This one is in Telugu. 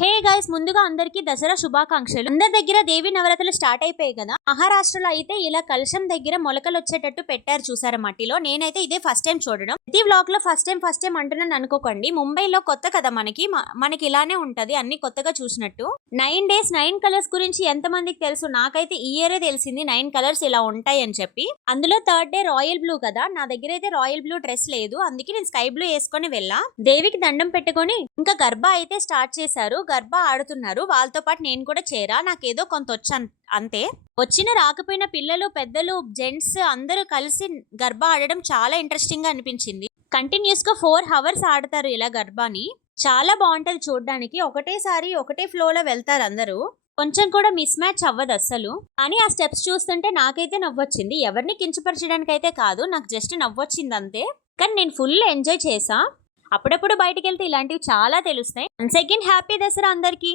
హే గైస్, ముందుగా అందరికి దసరా శుభాకాంక్షలు. అందరి దగ్గర దేవి నవరాత్రులు స్టార్ట్ అయిపోయాయి కదా. మహారాష్ట్రలో అయితే ఇలా కలశం దగ్గర మొలకలు వచ్చేటట్టు పెట్టారు చూసారా మట్టిలో. నేనైతే ఇదే ఫస్ట్ టైం చూడడం. ప్రతి వ్లాగ్ లో ఫస్ట్ టైం అంటున్నాను అనుకోకండి. ముంబైలో కొత్త కదా మనకి ఇలానే ఉంటది, అన్ని కొత్తగా చూసినట్టు. 9 days 9 కలర్స్ గురించి ఎంత మందికి తెలుసు? నాకైతే ఈ ఇయరే తెలిసింది 9 కలర్స్ ఇలా ఉంటాయి అని చెప్పి. అందులో థర్డ్ డే రాయల్ బ్లూ కదా, నా దగ్గర అయితే రాయల్ బ్లూ డ్రెస్ లేదు, అందుకే నేను స్కై బ్లూ వేసుకొని వెళ్ళా. దేవికి దండం పెట్టుకొని ఇంకా గర్భ అయితే స్టార్ట్ చేశారు. గర్భ ఆడుతున్నారు, వాళ్ళతో పాటు నేను కూడా చేరా. నాకేదో కొంత వచ్చాను అంతే. వచ్చిన రాకపోయిన పిల్లలు, పెద్దలు, జెంట్స్ అందరూ కలిసి గర్భ ఆడడం చాలా ఇంట్రెస్టింగ్ గా అనిపించింది. కంటిన్యూస్ గా 4 hours ఆడతారు ఇలా గర్భాని. చాలా బాగుంటది చూడడానికి. ఒకటేసారి ఒకటే ఫ్లో లో వెళ్తారు అందరూ. కొంచెం కూడా మిస్ మ్యాచ్ అవ్వదు అస్సలు. కానీ ఆ స్టెప్స్ చూస్తుంటే నాకైతే నవ్వొచ్చింది. ఎవరిని కించపరచడానికి అయితే కాదు, నాకు జస్ట్ నవ్వొచ్చింది అంతే. కానీ నేను ఫుల్ ఎంజాయ్ చేసా. అప్పుడప్పుడు బయటికి వెళ్తే ఇలాంటివి చాలా తెలుస్తాయి. వన్స్ అగైన్ హ్యాపీ దసరా అందరికీ.